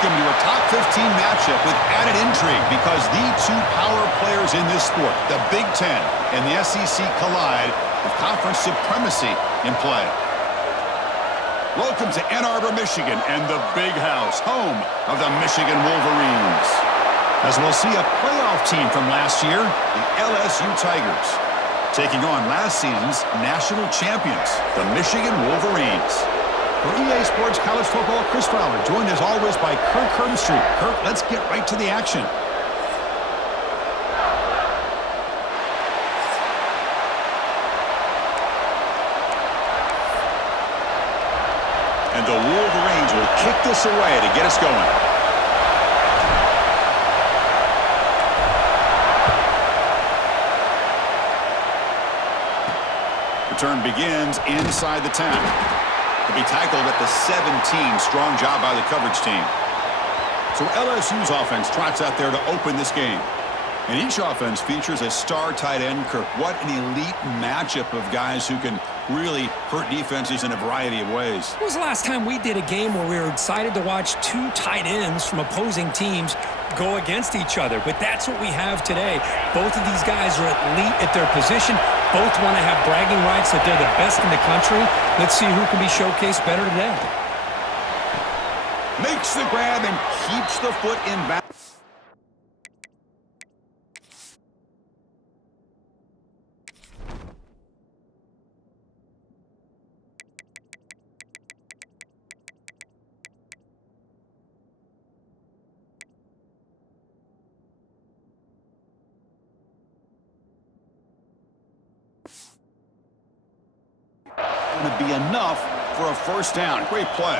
welcome to a top 15 matchup with added intrigue because the two power players in this sport, the Big Ten and the SEC, collide with conference supremacy in play. Welcome to Ann Arbor, Michigan, and the Big House, home of the Michigan Wolverines. As we'll see a playoff team from last year, the LSU Tigers, taking on last season's national champions, the Michigan Wolverines. For EA Sports College Football, Chris Fowler, joined as always by Kirk Hermstreet. Kirk, let's get right to the action. And the Wolverines will kick this away to get us going. Return begins inside the 10. To be tackled at the 17. Strong job by the coverage team. So LSU's offense trots out there to open this game. And each offense features a star tight end. Kirk, what an elite matchup of guys who can really hurt defenses in a variety of ways. When was the last time we did a game where we were excited to watch two tight ends from opposing teams go against each other? But that's what we have today. Both of these guys are elite at their position. Both want to have bragging rights that they're the best in the country. Let's see who can be showcased better today. Makes the grab and keeps the foot in bounds. Going to be enough for a first down. Great play.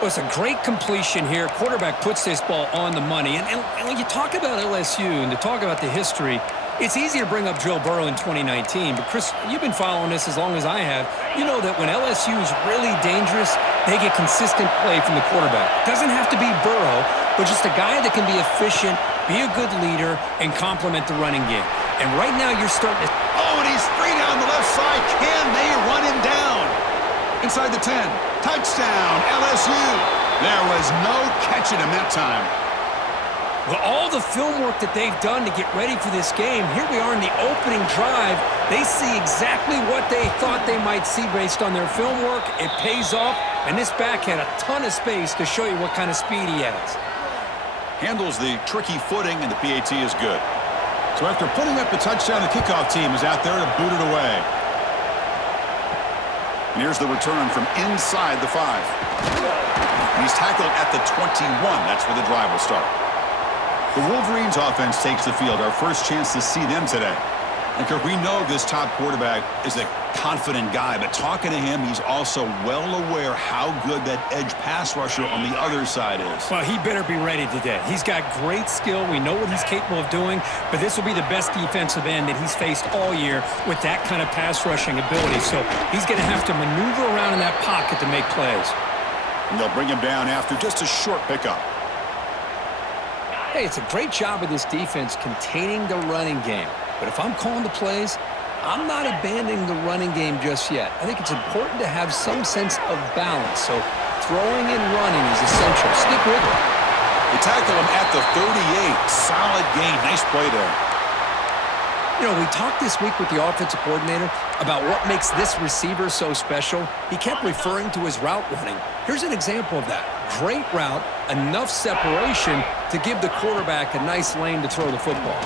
Well, it's a great completion here. Quarterback puts this ball on the money. And when you talk about LSU and to talk about the history, it's easy to bring up Joe Burrow in 2019. But, Chris, you've been following this as long as I have. You know that when LSU is really dangerous, they get consistent play from the quarterback. Doesn't have to be Burrow, but just a guy that can be efficient, be a good leader, and complement the running game. And right now you're starting to... Oh, and he's free down the left side. Can they run him down? Inside the 10. Touchdown, LSU. There was no catching him that time. Well, all the film work that they've done to get ready for this game, here we are in the opening drive. They see exactly what they thought they might see based on their film work. It pays off, and this back had a ton of space to show you what kind of speed he has. Handles the tricky footing, and the PAT is good. So after putting up the touchdown, the kickoff team is out there to boot it away. And here's the return from inside the 5. He's tackled at the 21. That's where the drive will start. The Wolverines offense takes the field. Our first chance to see them today. And Kirk, we know this top quarterback is a confident guy, but talking to him, he's also well aware how good that edge pass rusher on the other side is. Well, he better be ready today. He's got great skill. We know what he's capable of doing, but this will be the best defensive end that he's faced all year with that kind of pass rushing ability. So he's going to have to maneuver around in that pocket to make plays. And they'll bring him down after just a short pickup. Hey, it's a great job of this defense containing the running game. But if I'm calling the plays, I'm not abandoning the running game just yet. I think it's important to have some sense of balance. So throwing and running is essential. Stick with it. They tackle him at the 38. Solid gain. Nice play there. You know, we talked this week with the offensive coordinator about what makes this receiver so special. He kept referring to his route running. Here's an example of that. Great route, enough separation to give the quarterback a nice lane to throw the football.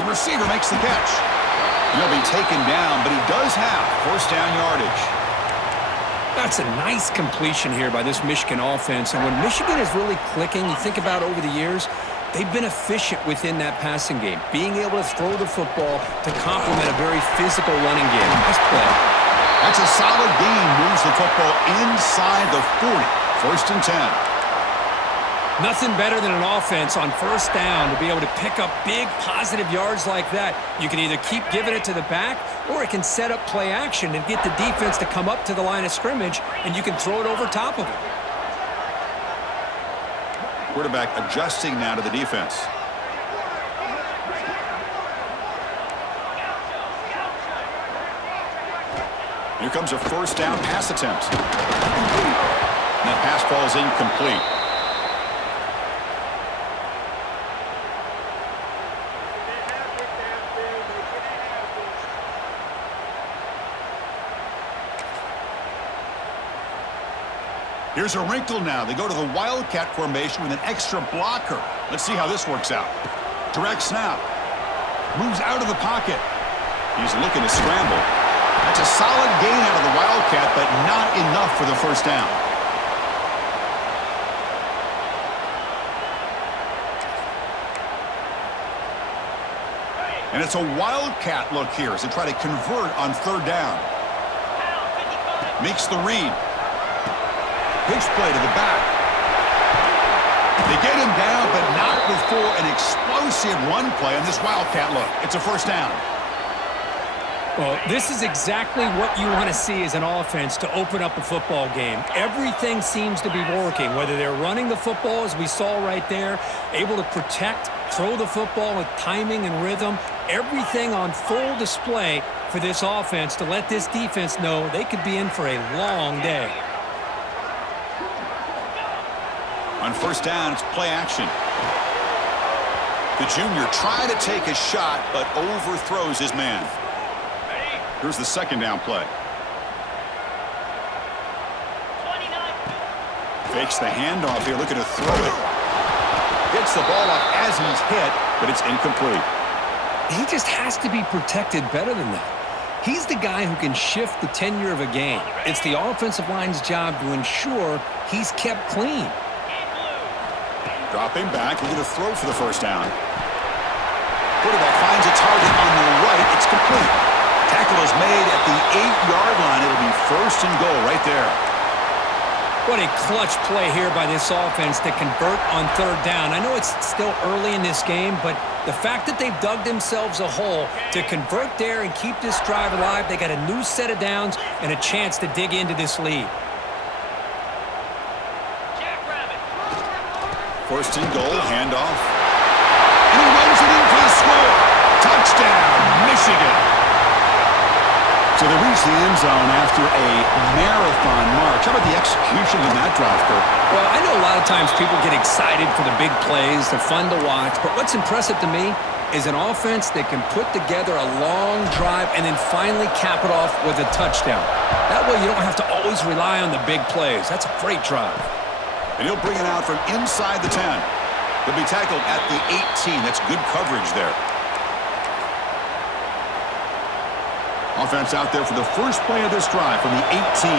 The receiver makes the catch. He'll be taken down, but he does have first down yardage. That's a nice completion here by this Michigan offense. And when Michigan is really clicking, you think about over the years, they've been efficient within that passing game, being able to throw the football to complement a very physical running game. Nice play. That's a solid gain. Moves the football inside the 40. First and 10. Nothing better than an offense on first down to be able to pick up big positive yards like that. You can either keep giving it to the back, or it can set up play action and get the defense to come up to the line of scrimmage, and you can throw it over top of it. Quarterback adjusting now to the defense. Here comes a first down pass attempt. And that pass falls incomplete. Here's a wrinkle now. They go to the Wildcat formation with an extra blocker. Let's see how this works out. Direct snap. Moves out of the pocket. He's looking to scramble. That's a solid gain out of the Wildcat, but not enough for the first down. And it's a Wildcat look here as they try to convert on third down. Makes the read. Pitch play to the back. They get him down, but not before an explosive run play on this Wildcat look. It's a first down. Well, this is exactly what you want to see as an offense to open up a football game. Everything seems to be working, whether they're running the football, as we saw right there, able to protect, throw the football with timing and rhythm, everything on full display for this offense to let this defense know they could be in for a long day. On first down, it's play action. The junior tried to take a shot, but overthrows his man. Here's the second down play. Fakes the handoff here, looking to throw it. Gets the ball off as he's hit, but it's incomplete. He just has to be protected better than that. He's the guy who can shift the tenure of a game. It's the offensive line's job to ensure he's kept clean. Dropping back, looking to throw for the first down. Quarterback finds a target on the right. It's complete. Tackle is made at the 8-yard line. It'll be first and goal right there. What a clutch play here by this offense to convert on third down. I know it's still early in this game, but the fact that they've dug themselves a hole to convert there and keep this drive alive, they got a new set of downs and a chance to dig into this lead. First and goal, handoff. And he runs it in for the score. Touchdown, Michigan. So they reach the end zone after a marathon march. How about the execution in that drive, Kirk? Well, I know a lot of times people get excited for the big plays. They're fun to watch. But what's impressive to me is an offense that can put together a long drive and then finally cap it off with a touchdown. That way you don't have to always rely on the big plays. That's a great drive. And he'll bring it out from inside the 10. He'll be tackled at the 18. That's good coverage there. Offense out there for the first play of this drive from the 18.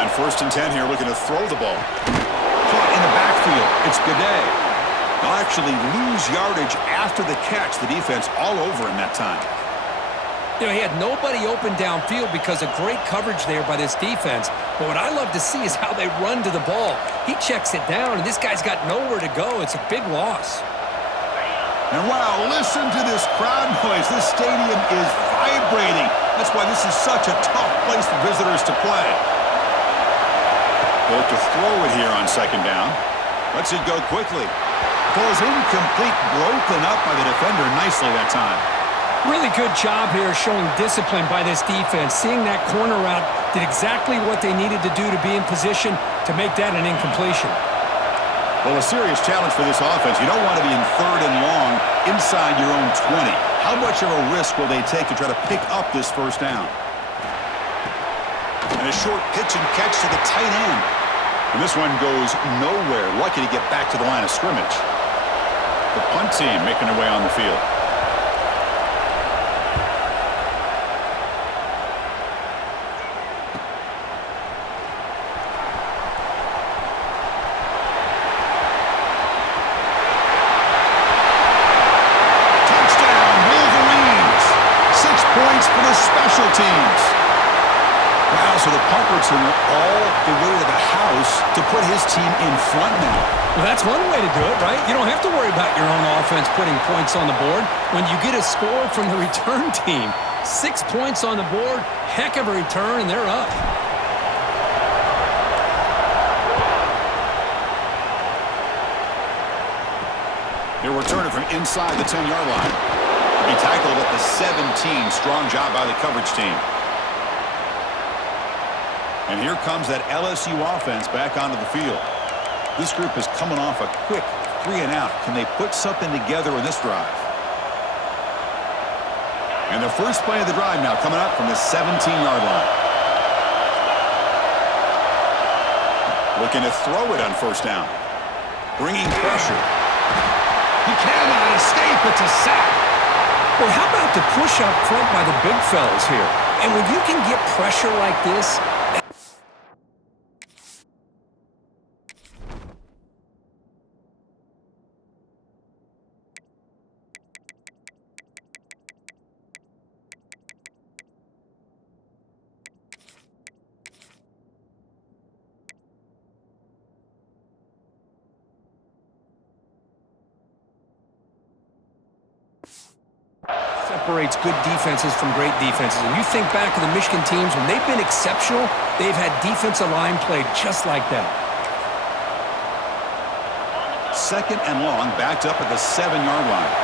On first and 10 here, looking to throw the ball. Caught in the backfield. It's Gaudet. They'll actually lose yardage after the catch. The defense all over him that time. You know, he had nobody open downfield because of great coverage there by this defense. But what I love to see is how they run to the ball. He checks it down, and this guy's got nowhere to go. It's a big loss. And wow, listen to this crowd noise. This stadium is vibrating. That's why this is such a tough place for visitors to play. Both to throw it here on second down. Lets it go quickly. Goes incomplete, broken up by the defender nicely that time. Really good job here showing discipline by this defense. Seeing that corner route did exactly what they needed to do to be in position to make that an incompletion. Well, a serious challenge for this offense. You don't want to be in third and long inside your own 20. How much of a risk will they take to try to pick up this first down? And a short pitch and catch to the tight end. And this one goes nowhere. Lucky to get back to the line of scrimmage. The punt team making their way on the field. For the special teams. Wow, so the punt returner all the way to the house to put his team in front now. Well, that's one way to do it, right? You don't have to worry about your own offense putting points on the board when you get a score from the return team. 6 points on the board, heck of a return, and they're up. They'll return it from inside the 10-yard line. He tackled at the 17. Strong job by the coverage team. And here comes that LSU offense back onto the field. This group is coming off a quick 3-and-out. Can they put something together in this drive? And the first play of the drive now coming up from the 17-yard line. Looking to throw it on first down. Bringing pressure. He cannot escape. It's a sack. Well, how about the push up front by the big fellas here? And when you can get pressure like this, separates good defenses from great defenses. And you think back to the Michigan teams, when they've been exceptional, they've had defensive line play just like that. Second and long, backed up at the 7-yard line.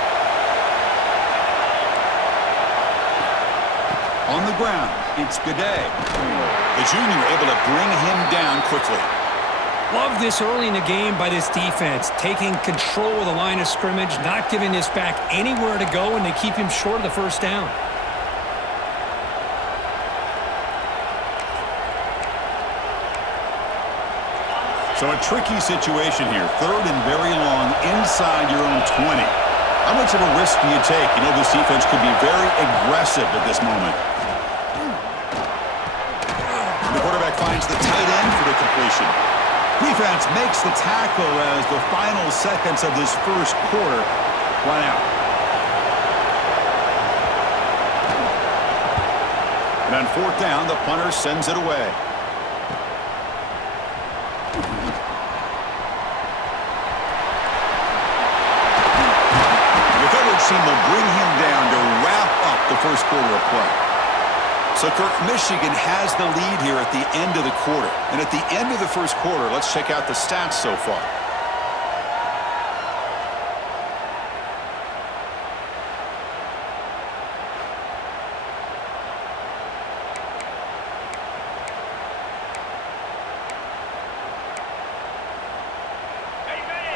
On the ground, it's Gaudet. The junior able to bring him down quickly. Love this early in the game by this defense, taking control of the line of scrimmage, not giving this back anywhere to go, and they keep him short of the first down. So a tricky situation here. Third and very long inside your own 20. How much of a risk do you take? You know this defense could be very aggressive at this moment. The quarterback finds the tight end for the completion. Defense makes the tackle as the final seconds of this first quarter run out. And on fourth down, the punter sends it away. The coverage team will bring him down to wrap up the first quarter of play. So, Kirk, Michigan has the lead here at the end of the quarter. And at the end of the first quarter, let's check out the stats so far.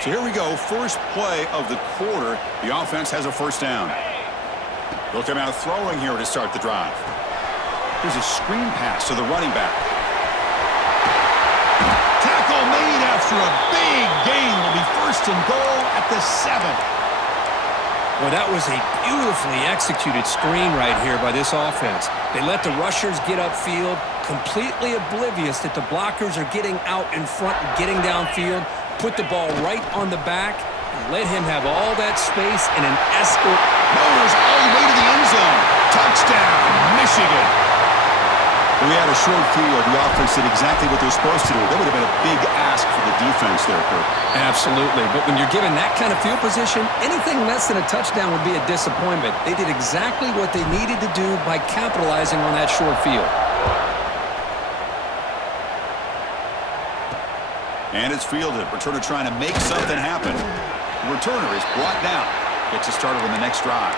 So here we go, first play of the quarter. The offense has a first down. They'll come out throwing here to start the drive. Here's a screen pass to the running back. Tackle made after a big gain. Will be first and goal at the 7. Well, that was a beautifully executed screen right here by this offense. They let the rushers get upfield, completely oblivious that the blockers are getting out in front and getting downfield, put the ball right on the back, and let him have all that space and an escort. Motors all the way to the end zone. Touchdown, Michigan. We had a short field. The offense did exactly what they're supposed to do. That would have been a big ask for the defense there, Kirk. Absolutely. But when you're given that kind of field position, anything less than a touchdown would be a disappointment. They did exactly what they needed to do by capitalizing on that short field. And it's fielded. Returner trying to make something happen. The returner is brought down. Gets us started on the next drive.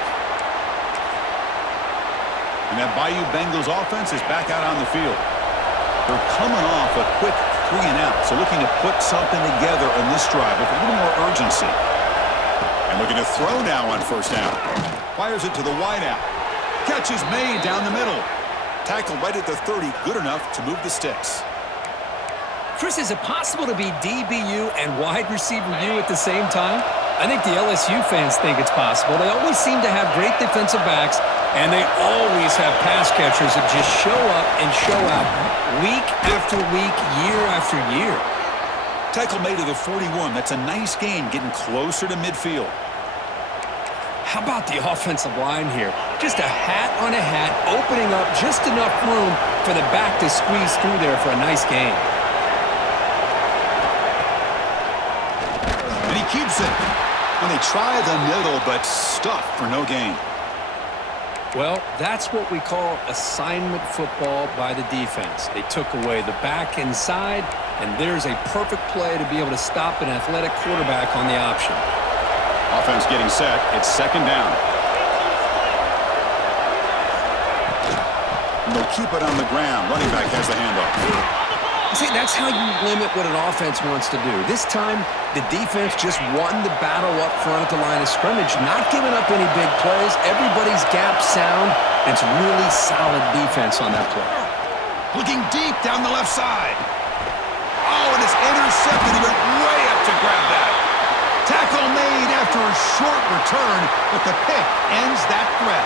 And that Bayou Bengals offense is back out on the field. They're coming off a quick 3-and-out, so looking to put something together in this drive with a little more urgency. And looking to throw now on first down. Fires it to the wideout. Catch is made down the middle. Tackle right at the 30, good enough to move the sticks. Chris, is it possible to be DBU and wide receiver U at the same time? I think the LSU fans think it's possible. They always seem to have great defensive backs, and they always have pass catchers that just show up and show out week after week, year after year. Tackle made to the 41. That's a nice gain, getting closer to midfield. How about the offensive line here? Just a hat on a hat, opening up just enough room for the back to squeeze through there for a nice gain. And he keeps it. And they try the middle, but stuffed for no gain. Well, that's what we call assignment football by the defense. They took away the back inside, and there's a perfect play to be able to stop an athletic quarterback on the option. Offense getting set. It's second down. And they'll keep it on the ground. Running back has the handoff. See, that's how you limit what an offense wants to do. This time, the defense just won the battle up front at the line of scrimmage, not giving up any big plays. Everybody's gap sound. It's really solid defense on that play. Looking deep down the left side. Oh, and it's intercepted. He went way up to grab that. Tackle made after a short return, but the pick ends that threat.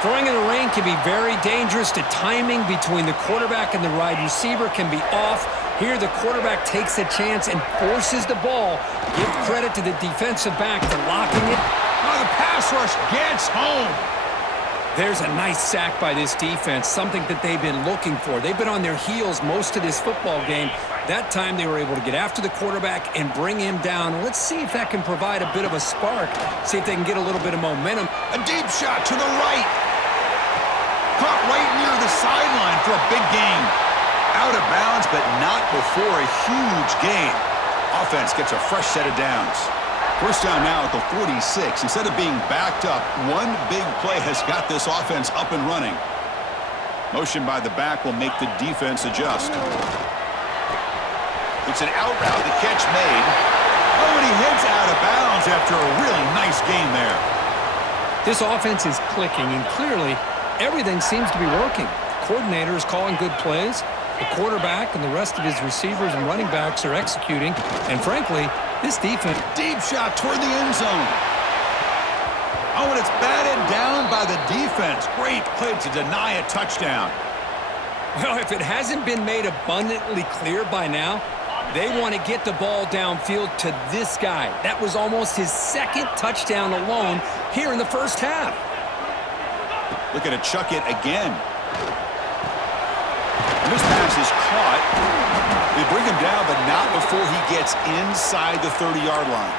Throwing in the rain can be very dangerous. The timing between the quarterback and the wide receiver can be off. Here, the quarterback takes a chance and forces the ball. Give credit to the defensive back for locking it. Oh, the pass rush gets home. There's a nice sack by this defense, something that they've been looking for. They've been on their heels most of this football game. That time, they were able to get after the quarterback and bring him down. Let's see if that can provide a bit of a spark. See if they can get a little bit of momentum. A deep shot to the right. Caught right near the sideline for a big gain. Out of bounds, but not before a huge gain. Offense gets a fresh set of downs. First down now at the 46. Instead of being backed up, one big play has got this offense up and running. Motion by the back will make the defense adjust. It's an out route. The catch made. Oh, and he heads out of bounds after a really nice gain there. This offense is clicking, and clearly, everything seems to be working. The coordinator is calling good plays. The quarterback and the rest of his receivers and running backs are executing. And frankly, this defense... Deep shot toward the end zone. Oh, and it's batted down by the defense. Great play to deny a touchdown. Well, if it hasn't been made abundantly clear by now, they want to get the ball downfield to this guy. That was almost his second touchdown alone here in the first half. Looking to chuck it again. And this pass is caught. They bring him down, but not before he gets inside the 30-yard line.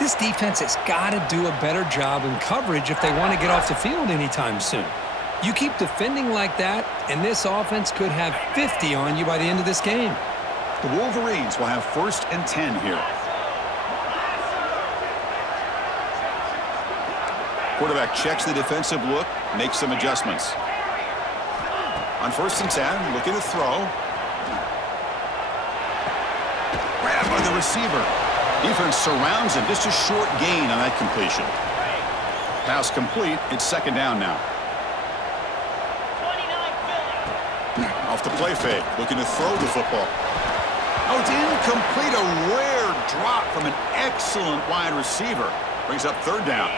This defense has got to do a better job in coverage if they want to get off the field anytime soon. You keep defending like that, and this offense could have 50 on you by the end of this game. The Wolverines will have 1st and 10 here. Quarterback checks the defensive look, makes some adjustments. On 1st and 10, looking to throw. Grabbed by the receiver. Defense surrounds him. Just a short gain on that completion. Pass complete. It's 2nd down now. Off the play fake. Looking to throw the football. Oh, it's incomplete. A rare drop from an excellent wide receiver. Brings up 3rd down.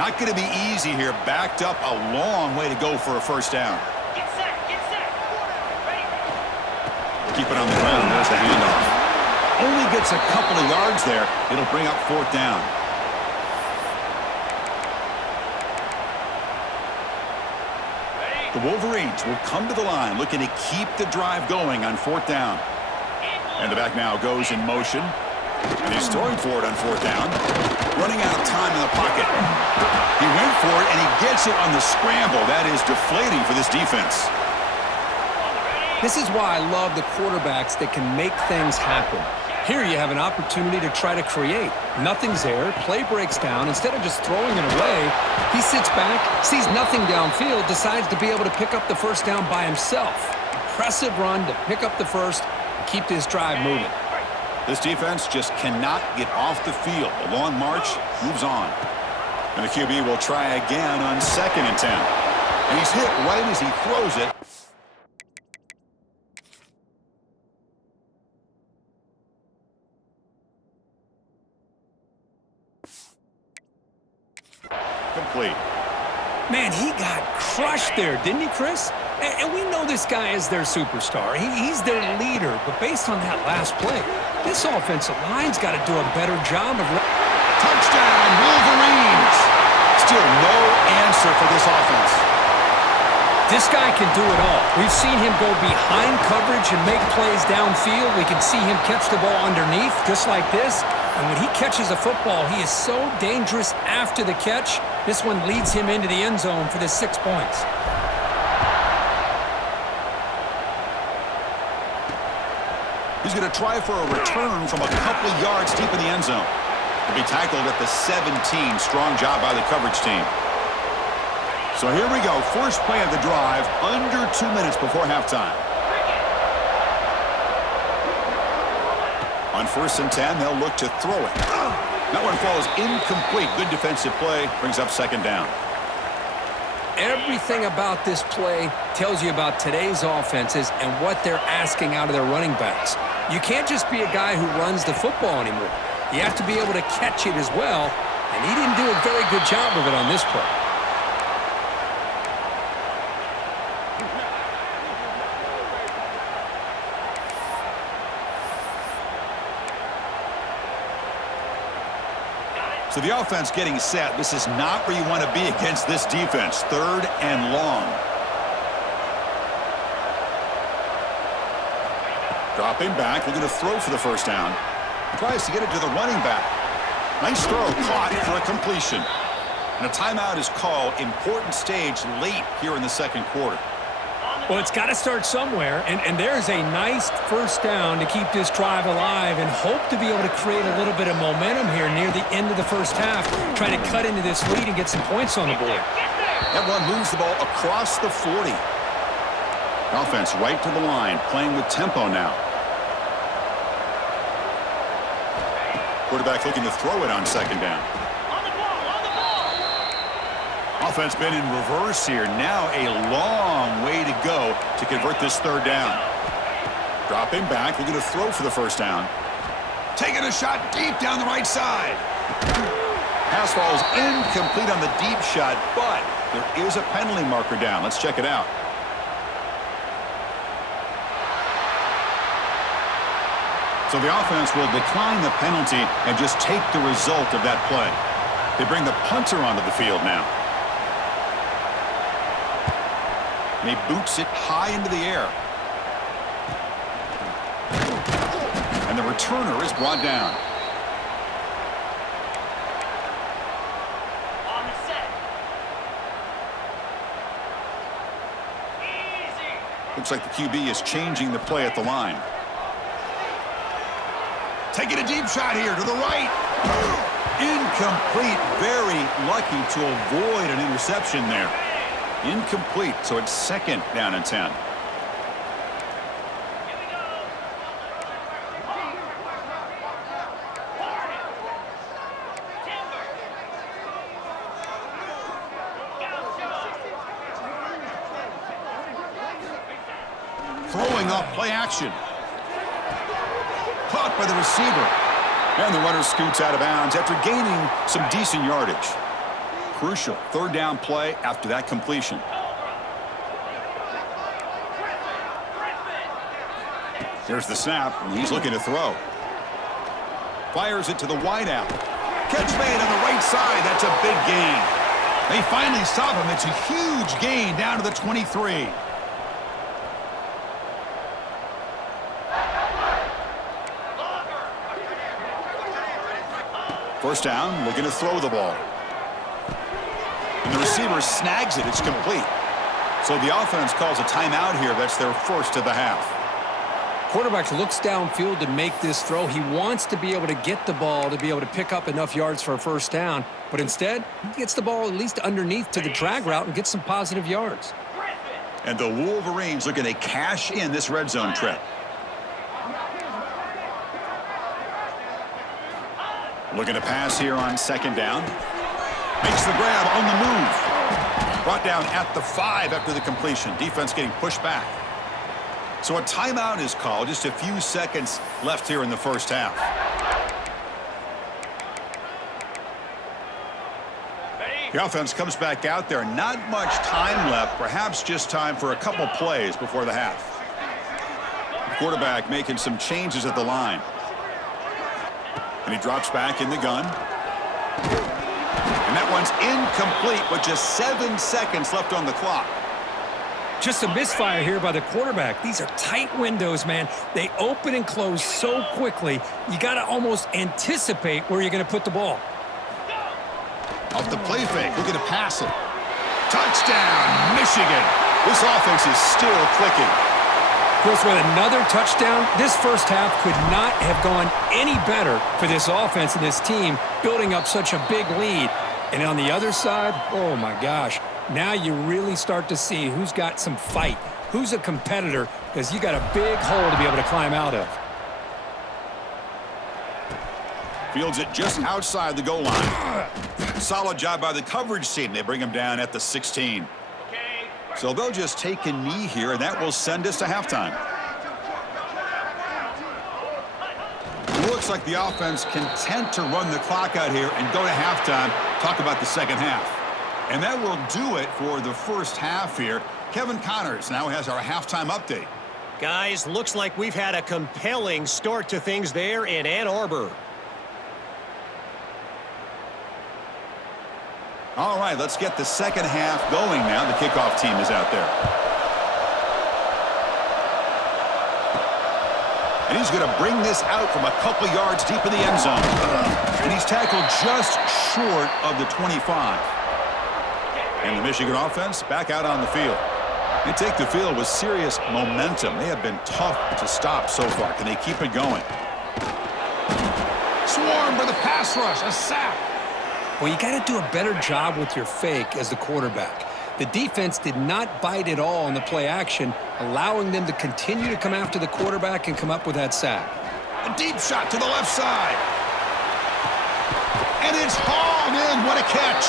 Not going to be easy here. Backed up a long way to go for a 1st down. Get set. Keep it on the ground. There's the handoff. Only gets a couple of yards there. It'll bring up 4th down. The Wolverines will come to the line, looking to keep the drive going on 4th down. And the back now goes in motion. And he's throwing for it on 4th down. Running out of time in the pocket. He went for it, and he gets it on the scramble. That is deflating for this defense. This is why I love the quarterbacks that can make things happen. Here you have an opportunity to try to create. Nothing's there. Play breaks down. Instead of just throwing it away, he sits back, sees nothing downfield, decides to be able to pick up the 1st down by himself. Impressive run to pick up the 1st and keep this drive moving. This defense just cannot get off the field. The long march moves on. And the QB will try again on 2nd and 10. And he's hit right as he throws it. Complete. Man, he got crushed there, didn't he, Chris? And we know this guy is their superstar. He's their leader. But based on that last play, this offensive line's got to do a better job of... Touchdown, Wolverines! Still no answer for this offense. This guy can do it all. We've seen him go behind coverage and make plays downfield. We can see him catch the ball underneath, just like this. And when he catches a football, he is so dangerous after the catch. This one leads him into the end zone for the 6 points. He's going to try for a return from a couple of yards deep in the end zone. He'll be tackled at the 17. Strong job by the coverage team. So here we go. First play of the drive, under 2 minutes before halftime. On 1st and 10, they'll look to throw it. That one falls incomplete. Good defensive play. Brings up 2nd down. Everything about this play tells you about today's offenses and what they're asking out of their running backs. You can't just be a guy who runs the football anymore. You have to be able to catch it as well, and he didn't do a very good job of it on this play. So the offense getting set. This is not where you want to be against this defense. 3rd and long. Dropping back, looking to throw for the 1st down. Tries to get it to the running back. Nice throw, caught for a completion. And a timeout is called. Important stage late here in the 2nd quarter. Well, it's got to start somewhere, and there's a nice 1st down to keep this drive alive and hope to be able to create a little bit of momentum here near the end of the 1st half, trying to cut into this lead and get some points on the board. That one moves the ball across the 40. Offense right to the line, playing with tempo now. Quarterback looking to throw it on 2nd down. Offense been in reverse here. Now a long way to go to convert this 3rd down. Dropping back, looking to throw for the 1st down. Taking a shot deep down the right side. Pass falls incomplete on the deep shot, but there is a penalty marker down. Let's check it out. So the offense will decline the penalty and just take the result of that play. They bring the punter onto the field now. And he boots it high into the air. And the returner is brought down. On the set. Easy. Looks like the QB is changing the play at the line. Taking a deep shot here to the right. Incomplete. Very lucky to avoid an interception there. Incomplete, so it's 2nd down and 10. Throwing up, play action. Caught by the receiver. And the runner scoots out of bounds after gaining some decent yardage. Crucial 3rd down play after that completion. There's the snap, and he's looking to throw. Fires it to the wideout. Catch made on the right side. That's a big gain. They finally stop him. It's a huge gain down to the 23. First down, looking to throw the ball. And the receiver snags it. It's complete. So the offense calls a timeout here. That's their 1st of the half. Quarterback looks downfield to make this throw. He wants to be able to get the ball to be able to pick up enough yards for a 1st down. But instead, he gets the ball at least underneath to the drag route and gets some positive yards. And the Wolverines looking to cash in this red zone trip. Looking to pass here on 2nd down. Makes the grab on the move. Brought down at the 5 after the completion. Defense getting pushed back. So a timeout is called. Just a few seconds left here in the 1st half. The offense comes back out there. Not much time left. Perhaps just time for a couple plays before the half. The quarterback making some changes at the line. And he drops back in the gun. And that one's incomplete with just 7 seconds left on the clock. Just a misfire here by the quarterback. These are tight windows, man. They open and close so quickly, you got to almost anticipate where you're going to put the ball. Off the play fake, looking to pass it. Touchdown, Michigan. This offense is still clicking. Of course, with another touchdown, this 1st half could not have gone any better for this offense and this team, building up such a big lead. And on the other side, oh my gosh, now you really start to see who's got some fight, who's a competitor, because you got a big hole to be able to climb out of. Fields it just outside the goal line. Solid job by the coverage team. They bring him down at the 16. So they'll just take a knee here, and that will send us to halftime. It looks like the offense content to run the clock out here and go to halftime. Talk about the second half. And that will do it for the first half here. Kevin Connors now has our halftime update. Guys, looks like we've had a compelling start to things there in Ann Arbor. All right, let's get the second half going now. The kickoff team is out there. And he's going to bring this out from a couple yards deep in the end zone. And he's tackled just short of the 25. And the Michigan offense back out on the field. They take the field with serious momentum. They have been tough to stop so far. Can they keep it going? Swarmed by the pass rush, a sack. Well, you got to do a better job with your fake as the quarterback. The defense did not bite at all on the play action, allowing them to continue to come after the quarterback and come up with that sack. A deep shot to the left side. And it's hauled in. What a catch.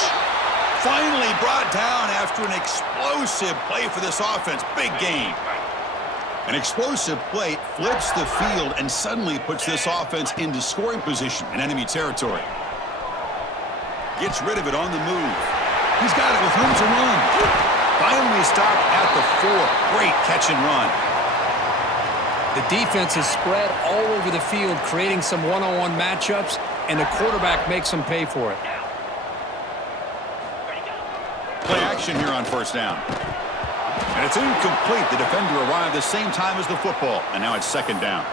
Finally brought down after an explosive play for this offense. Big game. An explosive play flips the field and suddenly puts this offense into scoring position in enemy territory. Gets rid of it on the move. He's got it with room to run. Finally stopped at the 4. Great catch and run. The defense is spread all over the field, creating some one-on-one matchups, and the quarterback makes them pay for it. Play action here on first down. And it's incomplete. The defender arrived the same time as the football, and now it's second down.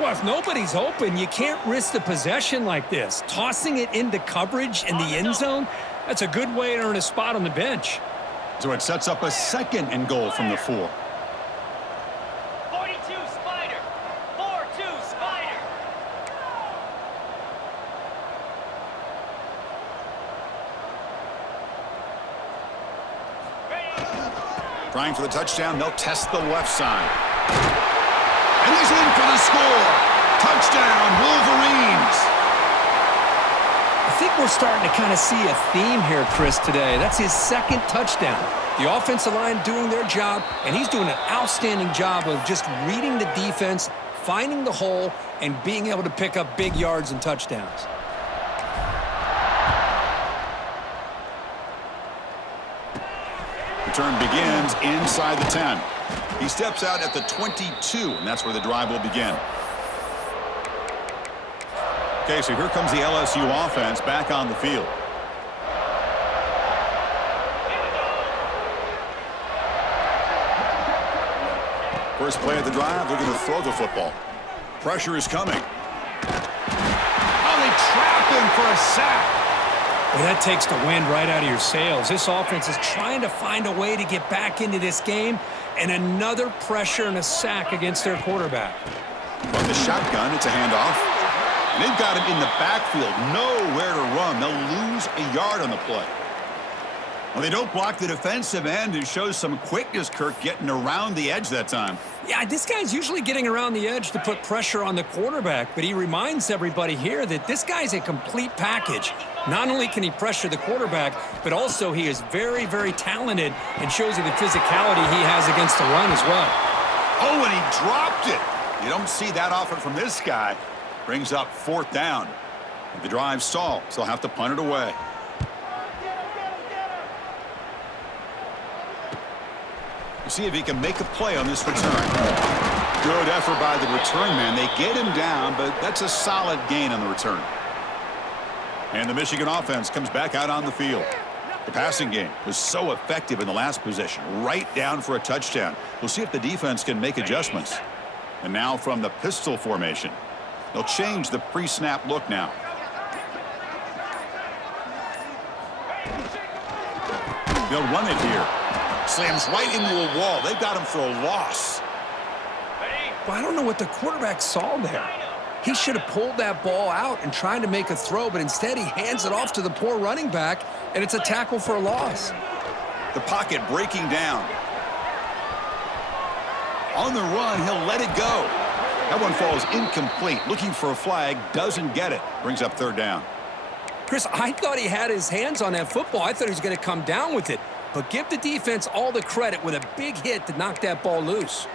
Well, if nobody's open, you can't risk the possession like this. Tossing it into coverage in the end zone, that's a good way to earn a spot on the bench. So it sets up a second and goal from the 4. 42 Spider. 4-2 Spider. Trying for the touchdown, they'll test the left side. And he's in for the score. Touchdown, Wolverines. I think we're starting to kind of see a theme here, Chris, today. That's his second touchdown. The offensive line doing their job, and he's doing an outstanding job of just reading the defense, finding the hole, and being able to pick up big yards and touchdowns. Return begins inside the 10. He steps out at the 22, and that's where the drive will begin. Okay, so here comes the LSU offense back on the field. First play of the drive, they're going to throw the football. Pressure is coming. Oh, they trap him for a sack. Well, that takes the wind right out of your sails. This offense is trying to find a way to get back into this game, and another pressure and a sack against their quarterback. From the shotgun, it's a handoff. And they've got him in the backfield, nowhere to run. They'll lose a yard on the play. Well, they don't block the defensive end, who shows some quickness, Kirk, getting around the edge that time. Yeah, this guy's usually getting around the edge to put pressure on the quarterback, but he reminds everybody here that this guy's a complete package. Not only can he pressure the quarterback, but also he is very, very talented and shows you the physicality he has against the run as well. Oh, and he dropped it. You don't see that often from this guy. Brings up fourth down. The drive stalls. They'll have to punt it away. We'll see if he can make a play on this return. Good effort by the return man. They get him down, but that's a solid gain on the return. And the Michigan offense comes back out on the field. The passing game was so effective in the last possession, right down for a touchdown. We'll see if the defense can make adjustments. And now from the pistol formation. They'll change the pre-snap look now. They'll run it here. Slams right into a wall. They've got him for a loss. Well, I don't know what the quarterback saw there. He should have pulled that ball out and tried to make a throw, but instead he hands it off to the poor running back, and it's a tackle for a loss. The pocket breaking down. On the run, he'll let it go. That one falls incomplete. Looking for a flag, doesn't get it. Brings up third down. Chris, I thought he had his hands on that football. I thought he was going to come down with it. But give the defense all the credit with a big hit to knock that ball loose.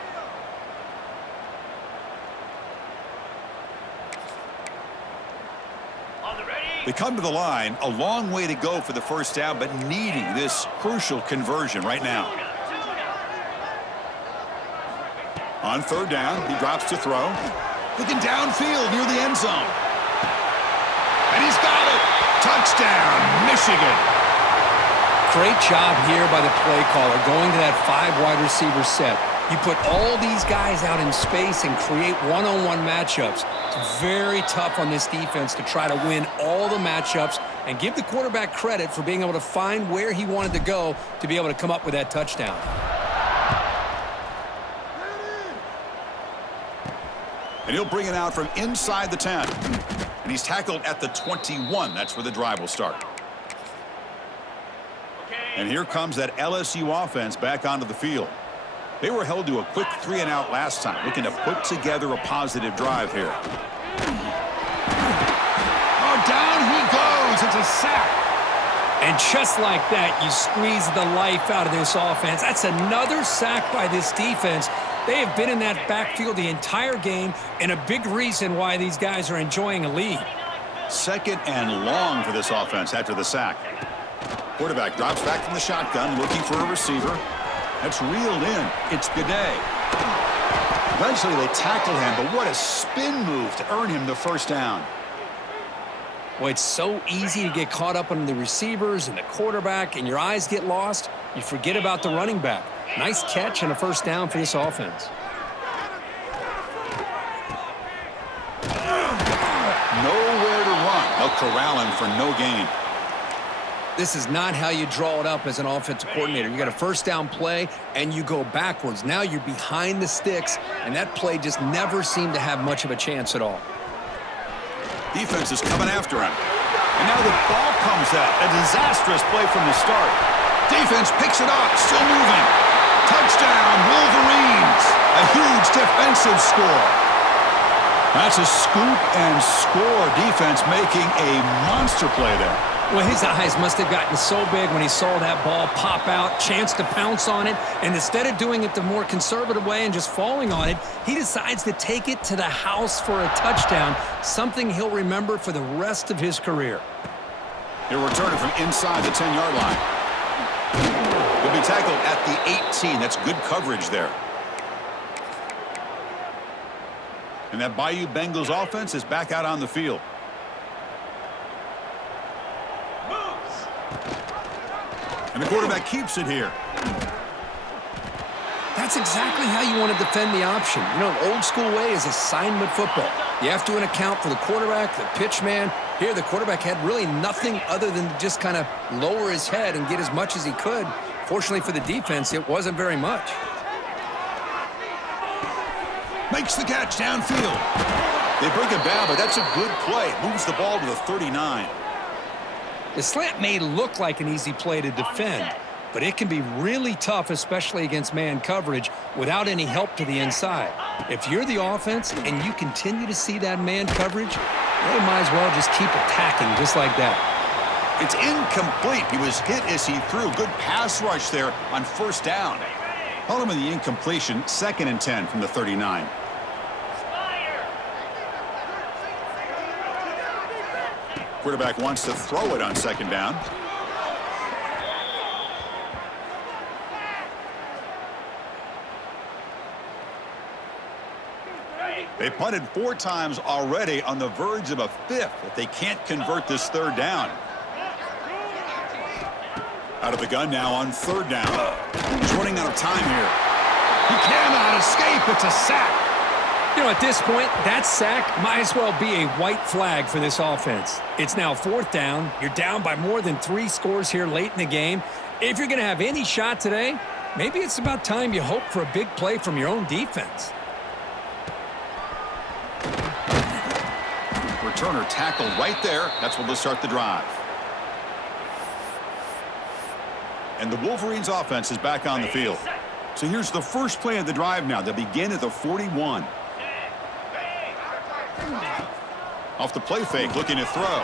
They come to the line, a long way to go for the first down, but needing this crucial conversion right now. On third down, he drops to throw. Looking downfield near the end zone. And he's got it. Touchdown, Michigan. Great job here by the play caller, going to that 5 wide receiver set. You put all these guys out in space and create one-on-one matchups. It's very tough on this defense to try to win all the matchups and give the quarterback credit for being able to find where he wanted to go to be able to come up with that touchdown. And he'll bring it out from inside the 10. And he's tackled at the 21. That's where the drive will start. And here comes that LSU offense back onto the field. They were held to a quick 3-and-out last time, looking to put together a positive drive here. Oh, down he goes. It's a sack. And just like that, you squeeze the life out of this offense. That's another sack by this defense. They have been in that backfield the entire game, and a big reason why these guys are enjoying a lead. Second and long for this offense after the sack. Quarterback drops back from the shotgun, looking for a receiver. That's reeled in. It's Gaudet. Eventually they tackle him, but what a spin move to earn him the first down. Well, it's so easy to get caught up on the receivers and the quarterback, and your eyes get lost. You forget about the running back. Nice catch and a first down for this offense. Nowhere to run. They'll corral him for no gain. This is not how you draw it up as an offensive coordinator. You got a first down play, and you go backwards. Now you're behind the sticks, and that play just never seemed to have much of a chance at all. Defense is coming after him. And now the ball comes out. A disastrous play from the start. Defense picks it up, still moving. Touchdown, Wolverines. A huge defensive score. That's a scoop and score. Defense making a monster play there. Well, his eyes must have gotten so big when he saw that ball pop out, chance to pounce on it, and instead of doing it the more conservative way and just falling on it, he decides to take it to the house for a touchdown, something he'll remember for the rest of his career. He'll return it from inside the 10-yard line. He'll be tackled at the 18. That's good coverage there. And that Bayou Bengals offense is back out on the field. And the quarterback keeps it here. That's exactly how you want to defend the option. You know, the old school way is assignment football. You have to account for the quarterback, the pitch man. Here, the quarterback had really nothing other than just kind of lower his head and get as much as he could. Fortunately for the defense, it wasn't very much. Makes the catch downfield. They bring him down, but that's a good play. Moves the ball to the 39. The slant may look like an easy play to defend, but it can be really tough, especially against man coverage, without any help to the inside. If you're the offense and you continue to see that man coverage, they might as well just keep attacking just like that. It's incomplete. He was hit as he threw. Good pass rush there on first down. Hold him in the incompletion, 2nd and 10 from the 39. Quarterback wants to throw it on 2nd down. They punted 4 times already, on the verge of a 5th if they can't convert this 3rd down. Out of the gun now on 3rd down. He's running out of time here. He cannot escape. It's a sack. You know, at this point, that sack might as well be a white flag for this offense. It's now 4th down. You're down by more than 3 scores here late in the game. If you're going to have any shot today, maybe it's about time you hope for a big play from your own defense. returner tackled right there. That's what will start the drive. And the Wolverines offense is back on the field. So here's the first play of the drive now. They'll begin at the 41. Off the play fake, looking to throw.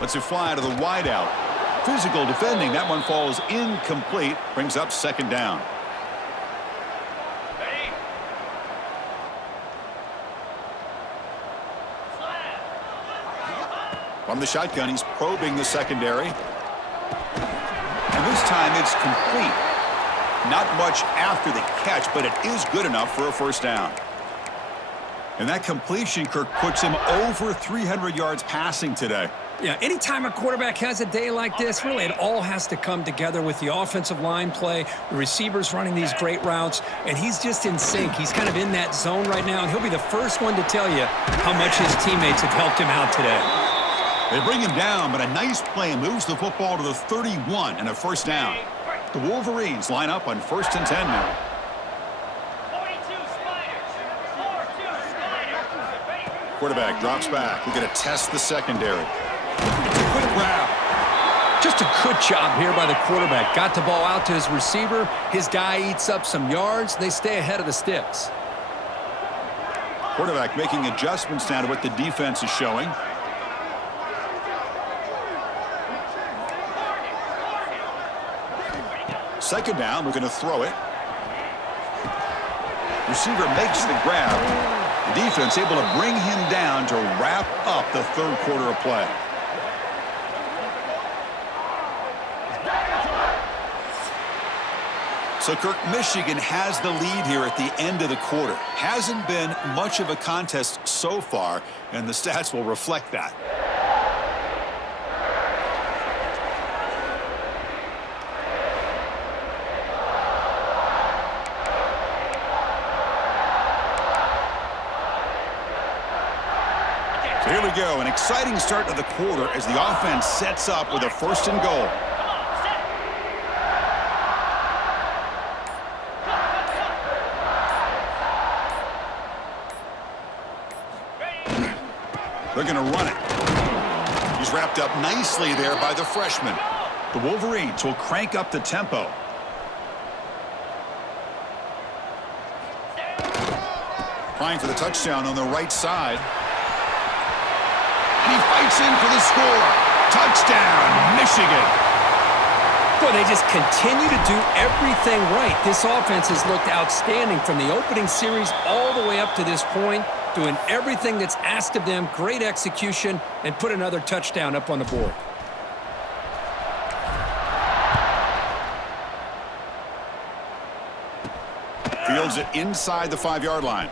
Lets it fly to the wideout. Physical defending. That one falls incomplete. Brings up second down. From the shotgun, he's probing the secondary. And this time it's complete. Not much after the catch, but it is good enough for a first down. And that completion, Kirk, puts him over 300 yards passing today. Yeah, anytime a quarterback has a day like this, really it all has to come together with the offensive line play, the receivers running these great routes, and he's just in sync. He's kind of in that zone right now, and he'll be the first one to tell you how much his teammates have helped him out today. They bring him down, but a nice play moves the football to the 31 and a first down. The Wolverines line up on 1st and 10 now. 42 Spiders. 4-2 Spiders. Quarterback drops back. We're going to test the secondary. It's a quick grab. Just a good job here by the quarterback. Got the ball out to his receiver. His guy eats up some yards. They stay ahead of the sticks. Quarterback making adjustments now to what the defense is showing. Second down, we're going to throw it. Receiver makes the grab. The defense able to bring him down to wrap up the third quarter of play. So, Kirk, Michigan has the lead here at the end of the quarter. Hasn't been much of a contest so far, and the stats will reflect that. So here we go, an exciting start to the quarter as the offense sets up with a 1st and goal. They're going to run it. He's wrapped up nicely there by the freshman. The Wolverines will crank up the tempo. Trying for the touchdown on the right side. And he fights in for the score. Touchdown, Michigan. Boy, they just continue to do everything right. This offense has looked outstanding from the opening series all the way up to this point, doing everything that's asked of them, great execution, and put another touchdown up on the board. Fields it inside the 5-yard line.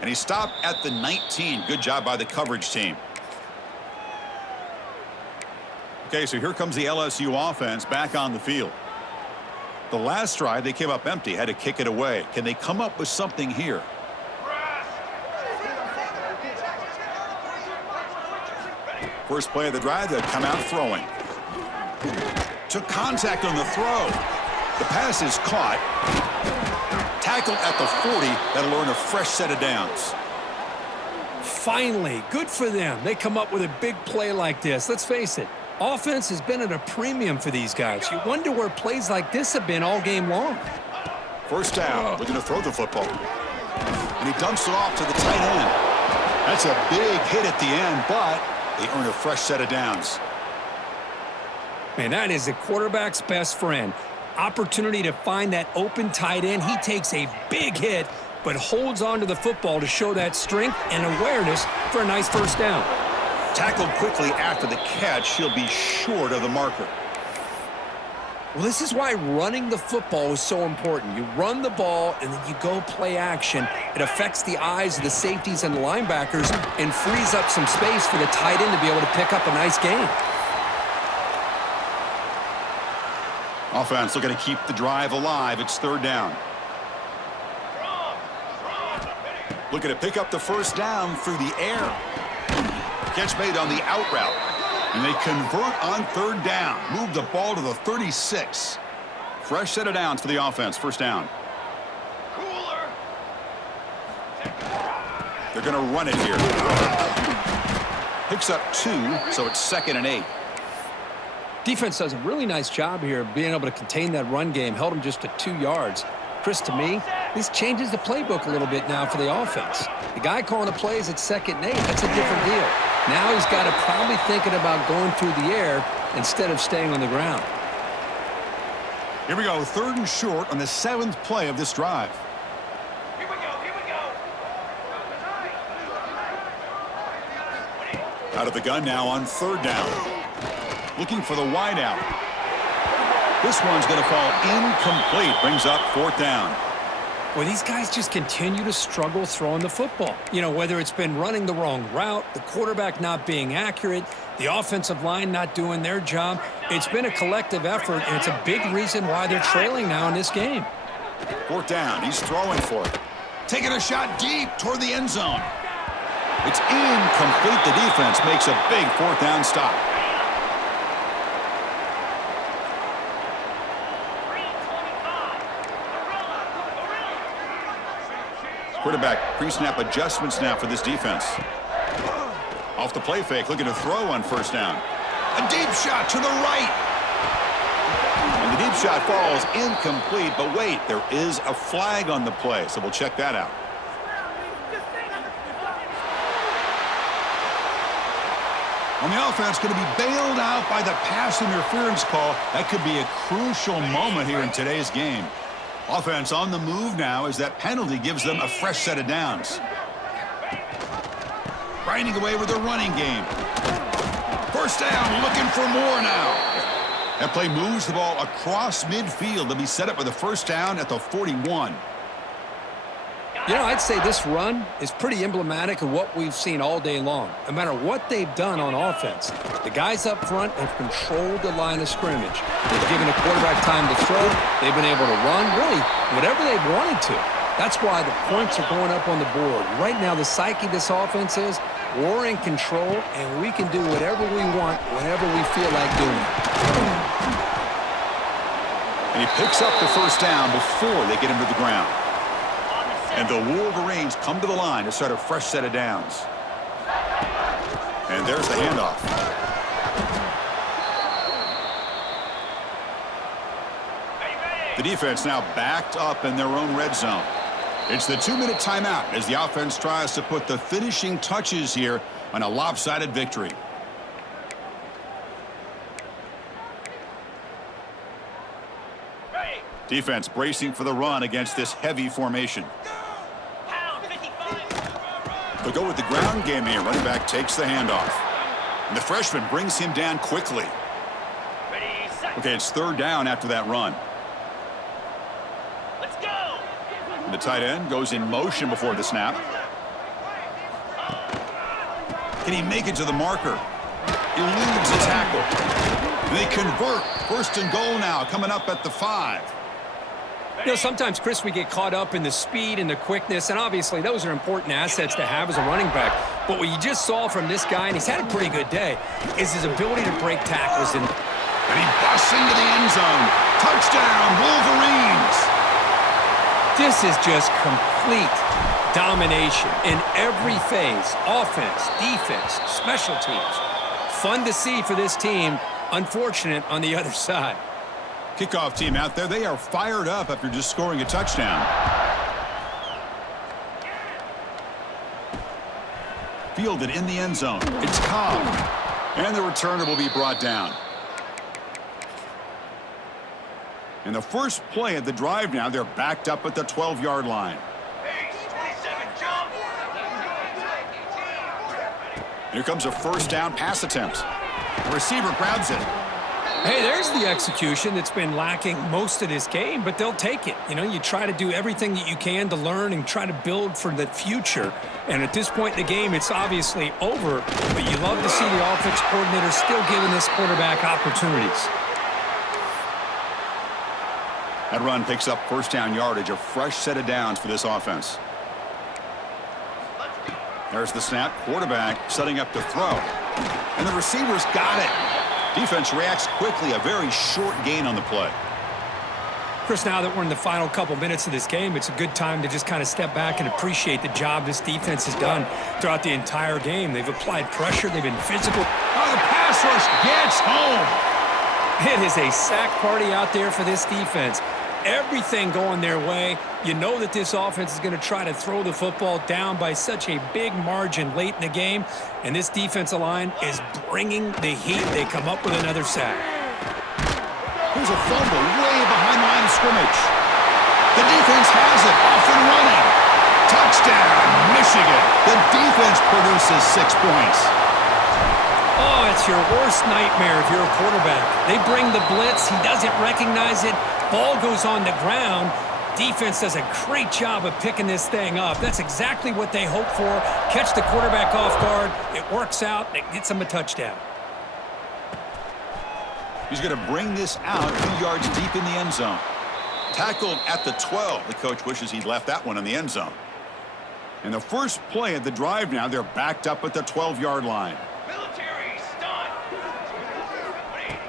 And he stopped at the 19. Good job by the coverage team. Okay, so here comes the LSU offense back on the field. The last drive, they came up empty, had to kick it away. Can they come up with something here? First play of the drive, they'll come out throwing. Took contact on the throw. The pass is caught. Tackled at the 40. That'll earn a fresh set of downs. Finally, good for them. They come up with a big play like this. Let's face it, offense has been at a premium for these guys. You wonder where plays like this have been all game long. First down, looking to throw the football. And he dumps it off to the tight end. That's a big hit at the end, but they earn a fresh set of downs. Man, that is the quarterback's best friend. Opportunity to find that open tight end. He takes a big hit, but holds on to the football to show that strength and awareness for a nice first down. Tackled quickly after the catch. He'll be short of the marker. Well, this is why running the football is so important. You run the ball, and then you go play action. It affects the eyes of the safeties and the linebackers and frees up some space for the tight end to be able to pick up a nice gain. Offense looking to keep the drive alive. It's third down. Looking to pick up the first down through the air. Catch made on the out route. And they convert on third down. Move the ball to the 36. Fresh set of downs for the offense. First down. They're going to run it here. Picks up 2, so it's 2nd and 8. Defense does a really nice job here of being able to contain that run game, held them just to 2 yards. Chris, to me, this changes the playbook a little bit now for the offense. The guy calling the plays at 2nd and 8, that's a different deal. Now he's got to probably thinking about going through the air instead of staying on the ground. Here we go, 3rd and short on the 7th play of this drive. Here we go, here we go. Out of the gun now on 3rd down. Looking for the wide out. This one's going to fall incomplete. Brings up 4th down. Well, these guys just continue to struggle throwing the football. You know, whether it's been running the wrong route, the quarterback not being accurate, the offensive line not doing their job. It's been a collective effort, and it's a big reason why they're trailing now in this game. 4th down. He's throwing for it. Taking a shot deep toward the end zone. It's incomplete. The defense makes a big 4th down stop. Quarterback pre-snap adjustments now for this defense. Off the play fake, looking to throw on 1st down. A deep shot to the right. And the deep shot falls incomplete, but wait, there is a flag on the play, so we'll check that out. On the offense, going to be bailed out by the pass interference call. That could be a crucial moment here in today's game. Offense on the move now as that penalty gives them a fresh set of downs. Grinding away with their running game. 1st down, looking for more now. That play moves the ball across midfield. They'll be set up with a 1st down at the 41. You know, I'd say this run is pretty emblematic of what we've seen all day long. No matter what they've done on offense, the guys up front have controlled the line of scrimmage. They've given the quarterback time to throw. They've been able to run, really, whatever they've wanted to. That's why the points are going up on the board. Right now, the psyche of this offense is we're in control, and we can do whatever we want whenever we feel like doing it. And he picks up the 1st down before they get him to the ground. And the Wolverines come to the line to start a fresh set of downs. And there's the handoff. The defense now backed up in their own red zone. It's the 2-minute timeout as the offense tries to put the finishing touches here on a lopsided victory. Defense bracing for the run against this heavy formation. They'll go with the ground game here. Running back takes the handoff. And the freshman brings him down quickly. Okay, it's 3rd down after that run. Let's go. And the tight end goes in motion before the snap. Can he make it to the marker? Eludes the tackle. And they convert. 1st and goal now, coming up at the 5. You know, sometimes, Chris, we get caught up in the speed and the quickness, and obviously those are important assets to have as a running back. But what you just saw from this guy, and he's had a pretty good day, is his ability to break tackles. And he busts into the end zone. Touchdown, Wolverines! This is just complete domination in every phase. Offense, defense, special teams. Fun to see for this team. Unfortunate on the other side. Kickoff team out there, they are fired up after just scoring a touchdown. Fielded in the end zone. It's Cobb. And the returner will be brought down. In the first play of the drive now, they're backed up at the 12-yard line. Here comes a 1st down pass attempt. The receiver grabs it. Hey, there's the execution that's been lacking most of this game, but they'll take it. You know, you try to do everything that you can to learn and try to build for the future. And at this point in the game, it's obviously over, but you love to see the offense coordinator still giving this quarterback opportunities. That run picks up 1st down yardage, a fresh set of downs for this offense. There's the snap. Quarterback setting up to throw. And the receiver's got it. Defense reacts quickly. A very short gain on the play. Chris, now that we're in the final couple minutes of this game, it's a good time to just kind of step back and appreciate the job this defense has done throughout the entire game. They've applied pressure. They've been physical. Oh, the pass rush gets home. It is a sack party out there for this defense. Everything going their way. You know that this offense is going to try to throw the football down by such a big margin late in the game, and this defensive line is bringing the heat. They come up with another sack. Here's a fumble way behind the line of scrimmage. The defense has it, off and running. Touchdown, Michigan. The defense produces 6 points. Oh, it's your worst nightmare if you're a quarterback. They bring the blitz. He doesn't recognize it. Ball goes on the ground. Defense does a great job of picking this thing up. That's exactly what they hope for. Catch the quarterback off guard. It works out. It gets him a touchdown. He's going to bring this out 2 yards deep in the end zone. Tackled at the 12. The coach wishes he'd left that one in the end zone. And the first play of the drive now, they're backed up at the 12-yard line. Military stunt.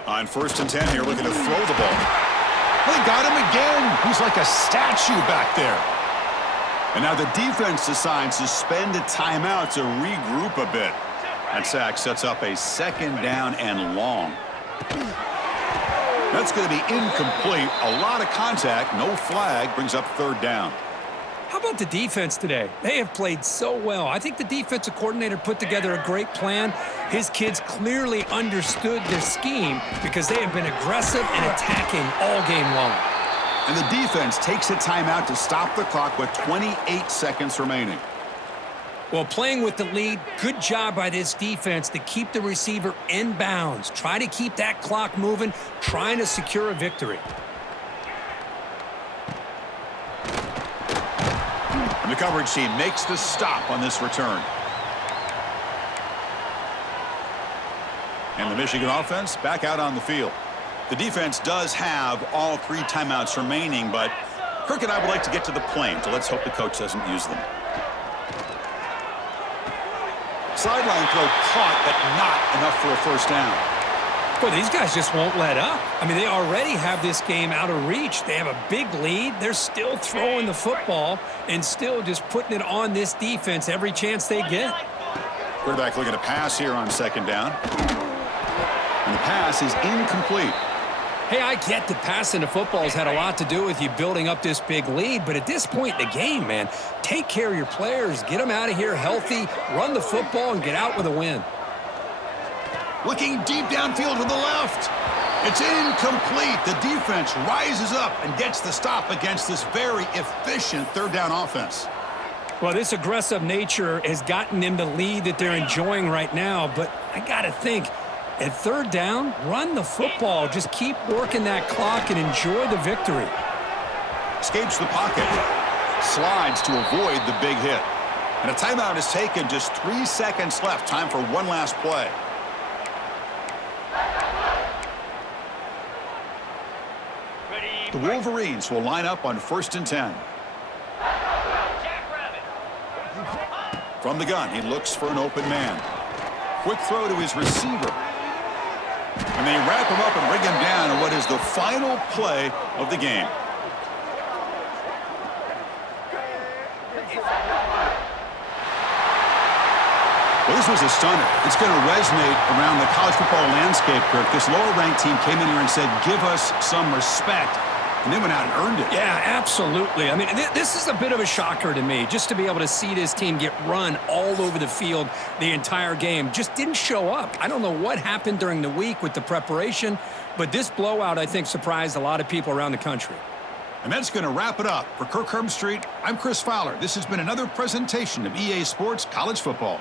On 1st and 10 here, looking to throw the ball. They got him again. He's like a statue back there. And now the defense decides to spend a timeout to regroup a bit. That sack sets up a 2nd down and long. That's going to be incomplete. A lot of contact. No flag. Brings up 3rd down. How about the defense today? They have played so well. I think the defensive coordinator put together a great plan. His kids clearly understood their scheme because they have been aggressive and attacking all game long. And the defense takes a timeout to stop the clock with 28 seconds remaining. Well, playing with the lead, good job by this defense to keep the receiver in bounds. Try to keep that clock moving, trying to secure a victory. And the coverage team makes the stop on this return. And the Michigan offense back out on the field. The defense does have all 3 timeouts remaining, but Kirk and I would like to get to the plane, so let's hope the coach doesn't use them. Sideline throw caught, but not enough for a 1st down. Boy, these guys just won't let up. I mean, they already have this game out of reach. They have a big lead. They're still throwing the football and still just putting it on this defense every chance they get. Quarterback looking to pass here on 2nd down. And the pass is incomplete. Hey, I get that passing the football has had a lot to do with you building up this big lead, but at this point in the game, man, take care of your players. Get them out of here healthy, run the football, and get out with a win. Looking deep downfield to the left. It's incomplete. The defense rises up and gets the stop against this very efficient 3rd down offense. Well, this aggressive nature has gotten them the lead that they're enjoying right now, but I got to think, at 3rd down, run the football. Just keep working that clock and enjoy the victory. Escapes the pocket. Slides to avoid the big hit. And a timeout is taken. Just 3 seconds left. Time for one last play. The Wolverines will line up on 1st and 10. From the gun, he looks for an open man. Quick throw to his receiver. And they wrap him up and bring him down in what is the final play of the game. Well, this was a stunner. It's going to resonate around the college football landscape, Kirk. This lower-ranked team came in here and said, give us some respect. And they went out and earned it. Yeah, absolutely. I mean, this is a bit of a shocker to me, just to be able to see this team get run all over the field the entire game. Just didn't show up. I don't know what happened during the week with the preparation, but this blowout, I think, surprised a lot of people around the country. And that's going to wrap it up. For Kirk Herbstreit, I'm Chris Fowler. This has been another presentation of EA Sports College Football.